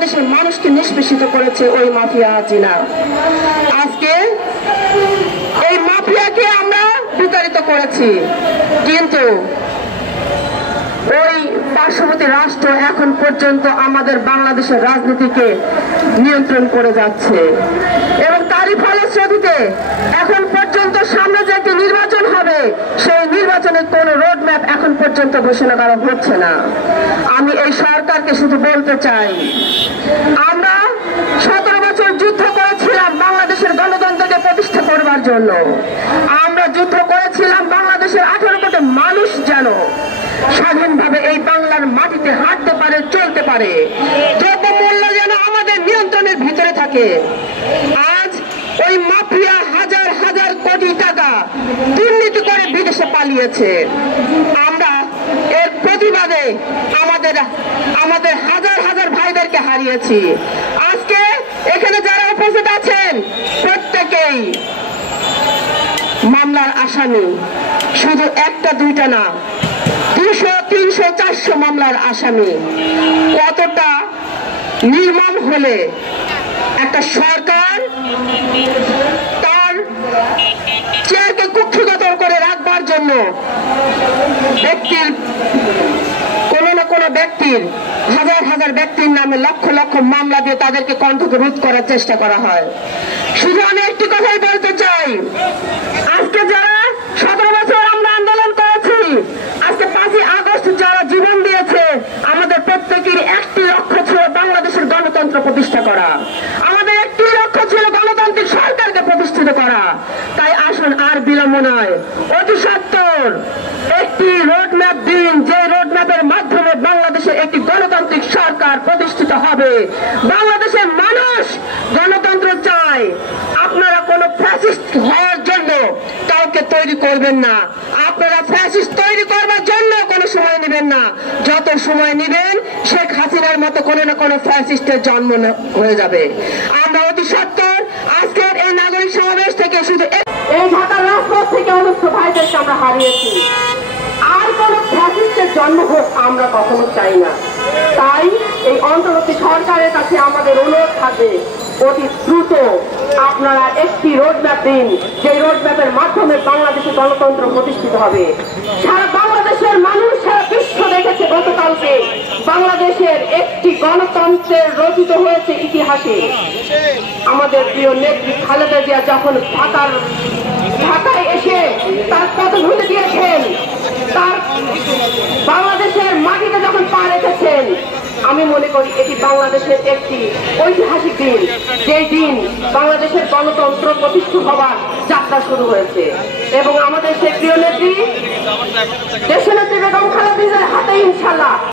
বাংলাদেশের মানুষকে নিষ্পেষিত করেছে ওই মাফিয়া হাসিনা। আজকে এই মাফিয়াকে আমরা বিতাড়িত করেছি, কিন্তু ওই পার্শ্ববর্তী রাষ্ট্র এখন পর্যন্ত আমাদের বাংলাদেশের রাজনীতিকে নিয়ন্ত্রণ করে যাচ্ছে এবং তারই ফলশ্রুতিতে এখন পর্যন্ত সামনে যে একটি নির্বাচন হবে সেই নির্বাচনের কোনো রোডম্যাপ এখন পর্যন্ত ঘোষণা করা হচ্ছে না। আমি এই সরকারকে শুধু বলতে চাই, আমরা 17 বছর যুদ্ধ করেছিলাম বাংলাদেশের গণতন্ত্রকে প্রতিষ্ঠা করবার জন্য। আমরা যুদ্ধ করেছিলাম বাংলাদেশের 18 কোটি মানুষ যেন স্বাধীনভাবে এই বাংলার মাটিতে হাঁটতে পারে, চলতে পারে, দ্রব্যমূল্য যেন আমাদের নিয়ন্ত্রণের ভিতরে থাকে। আজ ওই মাফিয়া হাজার হাজার কোটি টাকা দুর্নীতি করে বিদেশে পালিয়েছে। আমরা এর প্রতিবাদে আমাদের হাজার হাজার ভাইদেরকে হারিয়েছি। আজকে এখানে যারা উপস্থিত আছেন প্রত্যেকেই মামলার আসামি, শুধু একটা দুইটা না, 200, 300, 400 মামলার আসামি। কতটা নির্মম হলে একটা সরকার তার চেয়ারকে কুক্ষিগত করে রাখবার জন্য কোন ব্যক্তির হাজার হাজার ব্যক্তির নামে লক্ষ লক্ষ মামলা দিয়ে তাদেরকে কণ্ঠকে রোধ করার চেষ্টা করা হয়। শুধু আমি একটি কথাই বলতে চাই, আজকে যারা 17 বছর আমরা আন্দোলন করেছি, আজকে 5ই আগস্ট যারা জীবন দিয়েছে, আমাদের প্রত্যেকের একটি লক্ষ্য ছিল বাংলাদেশের গণতন্ত্র প্রতিষ্ঠা করা, আমাদের একটি লক্ষ্য ছিল গণতান্ত্রিক সরকারকে প্রতিষ্ঠিত করা। তাই আসুন আর বিলম্ব নয়, অতি সত্বর একটি রোডম্যাপ দিন, যে রোডম্যাপের মাধ্যমে বাংলাদেশে একটি গণতান্ত্রিক সরকার প্রতিষ্ঠিত হবে। বাংলাদেশের মানুষ গণতন্ত্র চায়। আপনারা কোন ফ্যাসিস্ট হওয়ার জন্য কাউকে তৈরি করবেন না, আপনারা ফ্যাসিস্ট তৈরি করবার জন্য কোনো সময় নেবেন না। যত সময় নেবেন শেখ হাসিনার মতো কোনো না কোনো ফ্যাসিস্টের জন্ম হয়ে যাবে। আমরা অতি সত্বর আজকের এই নাগরিক সমাবেশ থেকে শুধু এই ঢাকার রাজপথ থেকে অনেক ভাইদেরকে আমরা হারিয়েছি। আর কোন ফ্যাসিস্টের জন্ম হোক আমরা কখনো চাই না। তাই এই অন্তর্বর্তী সরকারের কাছে আমাদের অনুরোধ থাকবে, অতি দ্রুত আপনারা একটি রোডম্যাপ দিন, যে রোডম্যাপের মাধ্যমে বাংলাদেশে গণতন্ত্র প্রতিষ্ঠিত হবে। সারা বাংলাদেশের মানুষ, সারা বিশ্ব দেখেছে গতকালকে বাংলাদেশের একটি গণতন্ত্রের রচিত হয়েছে ইতিহাসে। আমাদের প্রিয় নেত্রী খালেদা জিয়া যখন ঢাকায় এসে তার পদধূলি দিয়েছেন, তার বাংলাদেশের মাটিতে যখন পা রেখেছেন, আমি মনে করি এটি বাংলাদেশের একটি ঐতিহাসিক দিন, যেই দিন বাংলাদেশের গণতন্ত্র প্রতিষ্ঠা হবার যাত্রা শুরু হয়েছে। এবং আমাদের সেই প্রিয় নেত্রী দেশনেত্রী বেগম খালেদা জিয়ার হাতে ইনশাআল্লাহ